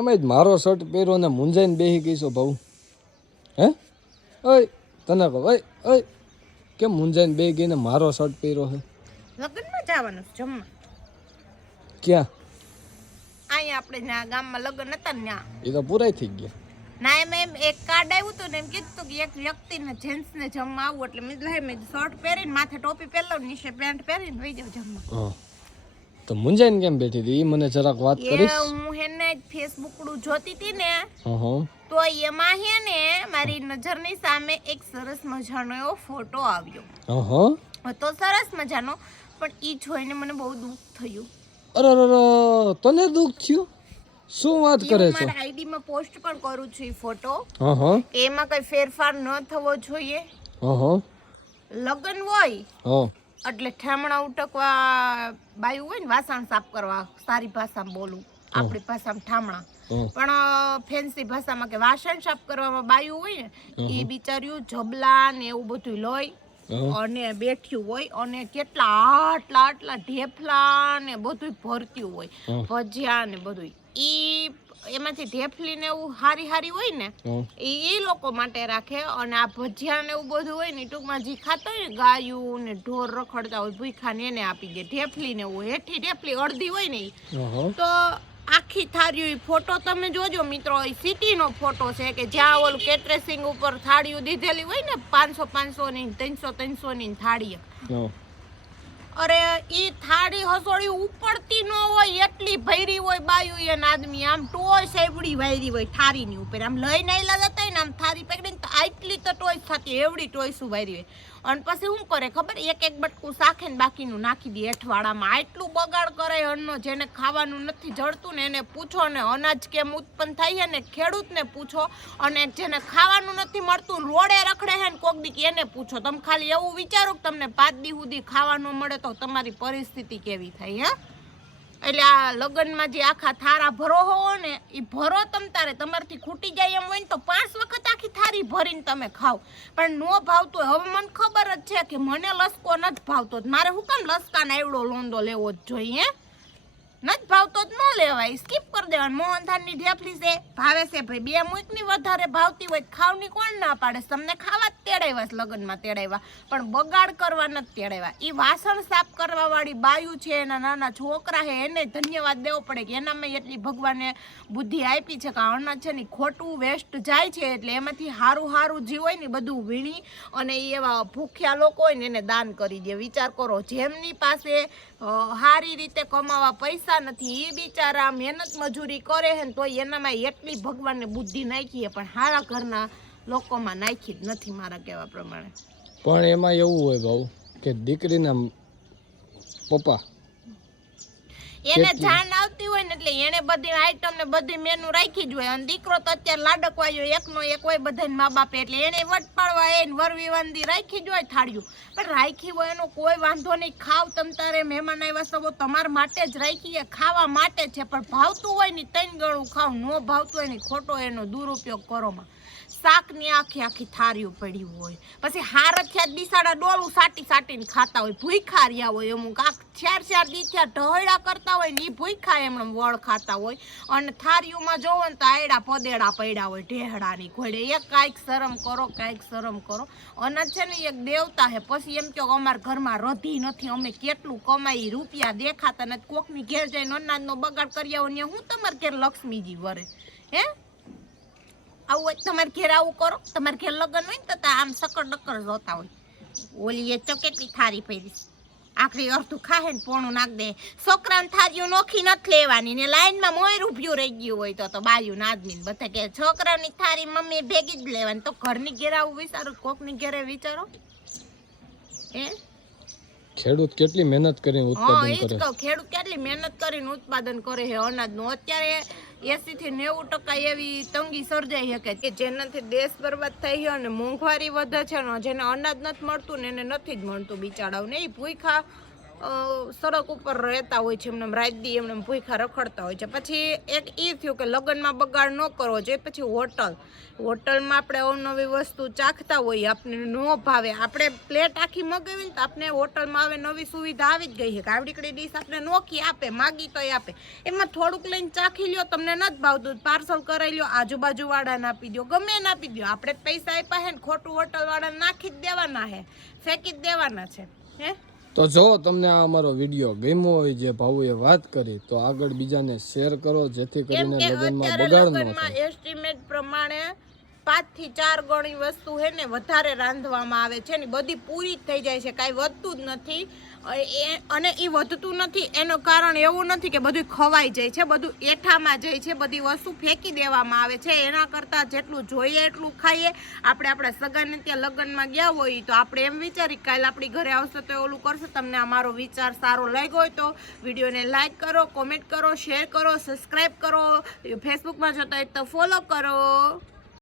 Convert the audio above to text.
તમે જ મારો શર્ટ પહેરો ને મુંજાઈને બેસી ગઈ છો ભાઉ. હે ઓય તને કહો ઓય ઓય કેમ મુંજાઈને બેસી ગઈ ને મારો શર્ટ પહેરો છે? લગ્નમાં જવાનું છે જમવા. ક્યાં? અહીંયા આપણે ના ગામમાં લગ્ન હતા ને ત્યાં. એ તો પૂરાઈ થઈ ગયા. ના એમ એક કાર્ડ આવ્યું હતું ને એમ કીધું કે એક વ્યક્તિને જેન્ટ્સને જમવા આવું એટલે મેં શર્ટ પહેરીને માથે ટોપી પહેરલો નીચે પેન્ટ પહેરીને વહી જાવ જમવા. હા તો મુંજાઈને કેમ બેઠી હતી એ મને જરાક વાત કરીશ? હું હેને ફેસબુકડું જોતી હતી ને હા તો એમાં હે ને મારી નજરની સામે એક સરસ મજાનો એવો ફોટો આવ્યો. હા તો સરસ મજાનો પણ ઈ જોઈને મને બહુ દુઃખ થયું. અરે તને દુઃખ થયું? શું વાત કરે છે? મારા આઈડી માં પોસ્ટ પણ કરું છું ઈ ફોટો. હા એમાં કઈ ફેરફાર ન થવો જોઈએ. હા લગન હોય એટલે ઠામણા ઉટકવા બાયું હોય ને વાસણ સાફ કરવા, સારી ભાષામાં બોલું, આપણી ભાષામાં ઠામણા, પણ ફેન્સી ભાષામાં કે વાસણ સાફ કરવામાં બાયું હોય ને એ બિચાર્યું જબલા ને એવું બધું લોય અને બેઠ્યું હોય અને કેટલા આટલા ઢેફલા ને બધું ભરતું હોય, ભજીયા ને બધું. ઈ એમાંથી ઢેફલી ને એવું હારી હોય ને એ લોકો માટે રાખે અને આ ભજીયા ને એવું બધું હોય ને ટૂંકમાં જે ખાતા હોય ને ગાયું ને ઢોર રખડતા હોય ભૂખા ને એને આપી દે. ઢેફલી ને એવું હેઠી ઢેફલી અડધી હોય ને તો આખી થાળીઓ. ફોટો તમે જોજો મિત્રો, સિટી નો ફોટો છે કે જ્યાં ઓલું કેટરેસિંગ ઉપર થાળીઓ દીધેલી હોય ને 500 ની 300 ની થાળી. અરે ઈ થાળી હસોડી ઉપડતી ન હોય એટલી ભૈરી હોય બાયું એને આદમી આમ ટોય સેવડી વાયરી હોય થાળી ની ઉપર આમ લઈને આયલા જતા હોય ને આમ થાળી પકડીને આટલી તો ટોય થતી એવડી ટોય શું વાયરી હોય. અને પછી શું કરે ખબર, એક બટકું શાખે ને બાકીનું નાખી દે એઠવાડામાં. આટલું બગાડ કરે અન્નનો. જેને ખાવાનું નથી જડતું ને એને પૂછો ને અનાજ કેમ ઉત્પન્ન થાય છે ને ખેડૂતને પૂછો, અને જેને ખાવાનું નથી મળતું રોડે રખડે છે ને કોક દી એને પૂછો. તમે ખાલી એવું વિચારો કે તમને 5 દી સુધી ખાવાનું મળે તો તમારી પરિસ્થિતિ કેવી થાય. એટલે આ લગ્નમાં જે આખા થારા ભરો હોવો ને એ ભરો તારે તમારથી ખૂટી જાય એમ હોય ને તો 5 વખત આખી થારી ભરીને તમે ખાવ. પણ નો ભાવતો હવે મને ખબર જ છે કે મને લસકો નથી ભાવતો, મારે શું કામ લસકાને એવડો લોંદો લેવો જ જોઈએ? નથી ભાવતો જ ન લેવાય, સ્કીપ કરી દેવાનું. મોહનથાળની ઢેફલી છે ભાવે છે ભાઈ, 2 મૂકની વધારે ભાવતી હોય ખાવની કોણ ના પાડે? તમને ખાવા જ તેડાવ્યા છે, લગ્નમાં તેડાવ્યા, પણ બગાડ કરવા નથી તેડાવ્યા. એ વાસણ સાફ કરવા વાળી બાયું છે, એના નાના છોકરા છે, એને ધન્યવાદ દેવો પડે કે એનામાં એટલી ભગવાને બુદ્ધિ આપી છે કે અનાજ છે ને ખોટું વેસ્ટ જાય છે એટલે એમાંથી સારું જે હોય ને બધું વીણી અને એવા ભૂખ્યા લોકો હોય ને એને દાન કરી દે. વિચાર કરો, જેમની પાસે સારી રીતે કમાવા પૈસા નથી એ બિચારા મહેનત મજૂરી કરે છે ને તો એનામાં એટલી ભગવાનને બુદ્ધિ નાખી પણ સારા ઘરના લોકોમાં નાખી જ નથી મારા કહેવા પ્રમાણે. પણ એમાં એવું હોય ભાવ કે દીકરીના પપ્પા એને જાણ આવતી હોય ને એટલે એને બધી આઈટમ ને બધી મેનુ રાખી જ હોય. અને દીકરો તો અત્યારે લાડકવાયો એકનો એક હોય બધાને મા બાપે એટલે એને વટ પાડવા એને વરવિવાંદી રાખી જ હોય થાળીઓ. પણ રાખી હોય એનો કોઈ વાંધો નહીં, ખાવ તમ તારે મહેમાન આવ્યા સવો તમારા માટે જ રાખી, ખાવા માટે છે. પણ ભાવતું હોય ને 3 ગણું ખાવ, ન ભાવતું હોય ને ખોટો એનો દુરુપયોગ કરોમાં. શાકની આખી થાળીઓ પડી હોય, પછી હારથિયા બિસાડા ડોલું સાટીને ખાતા હોય, ભૂખા રહ્યા હોય. અમુક 4 દી થયા ઢહડા કરતા હોય ને એ ભૂખા એમણે વળ ખાતા હોય. અને થાળીઓમાં જોવો ને તો આયડા પદેડા પડ્યા હોય ઢેહડાની ઘોડે. કાંઈક શરમ કરો. અનાજ છે ને એક દેવતા હે. પછી એમ કે અમારા ઘરમાં રધી નથી, અમે કેટલું કમાઈ, રૂપિયા દેખાતા નથી. કોકની ઘેર જઈને અનાજનો બગાડ કર્યા હોય ને હું તમારે ઘેર લક્ષ્મીજી વરે હે? આવું હોય તમારે ઘેર આવું કરો, તમારે ઘેર લગ્ન હોય ને તો આમ સકર જોતા હોય. ઓલી એ તો કેટલી થારી પહેરી, આખરી અડધું ખાહે ને પોણું નાખ દે. છોકરાને થારીઓ નોખી નથી લેવાની ને લાઈનમાં મોર ઉભ્યું રહી ગયું હોય તો બાયું નાદમીને બધા કે છોકરાની થારી મમ્મી ભેગી જ લેવાની. તો ઘરની ઘેર આવું વિચારો, કોકની ઘેરે વિચારો. ખેડૂત કેટલી મહેનત કરીને ઉત્પાદન કરે. ખેડૂત કેટલી મહેનત કરીને ઉત્પાદન કરે છે અનાજનું. અત્યારે 80 થી 90% એવી તંગી સર્જાઈ શકે કે જેનાથી દેશ બરબાદ થઈ ગયો અને મોંઘવારી વધે છે ને જેને અનાજ નથી મળતું ને એને નથી જ મળતું બિચારાઓને. એ ભૂખા સડક ઉપર રહેતા હોય છે, એમને રાત દી એમને ભૂખા રખડતા હોય છે. પછી એક એ થયું કે લગ્નમાં બગાડ ન કરવો જોઈએ. પછી હોટલમાં આપણે અવનવી વસ્તુ ચાખતા હોઈએ, આપણે ન ભાવે, આપણે પ્લેટ આખી મગાવી ને તો આપણે હોટલમાં હવે નવી સુવિધા આવી જ ગઈ છે કે આવડીકડી ડીશ આપણે નોખી આપે, માગી તોય આપે. એમાં થોડુંક લઈને ચાખી લ્યો, તમને નથી ભાવતું પાર્સલ કરાવી લ્યો, આજુબાજુવાળાને આપી દો, ગમે એને આપી દો. આપણે જ પૈસા આપ્યા હે ને ખોટું હોટલવાળાને નાખી જ દેવાના હે, ફેંકી જ દેવાના છે. હે તો જો તમને આ અમારો વિડીયો ગમ્યો હોય, જે ભાવુએ વાત કરી, તો આગળ બીજાને શેર કરો, જેથી કરીને લગ્નમાં બગાડ ન થાય. એસ્ટિમેટ પ્રમાણે 5 થી 4 ગણી વસ્તુ હે ને વધારે રાંધવામાં આવે છે ને બધી પૂરી જ થઈ જાય છે, કાંઈ વધતું જ નથી. અને એ વધતું નથી એનું કારણ એવું નથી કે બધું ખવાઈ જાય છે, બધું એઠામાં જાય છે, બધી વસ્તુ ફેંકી દેવામાં આવે છે. એના કરતાં જેટલું જોઈએ એટલું ખાઈએ. આપણે આપણા સગાને ત્યાં લગ્નમાં ગયા હોય તો આપણે એમ વિચારી કાલે આપણી ઘરે આવશે તો ઓલું કરશે. તમને અમારો વિચાર સારો લાગ્યો હોય તો વિડીયોને લાઈક કરો, કોમેન્ટ કરો, શેર કરો, સબસ્ક્રાઈબ કરો, ફેસબુકમાં જોતા હોય તો ફોલો કરો.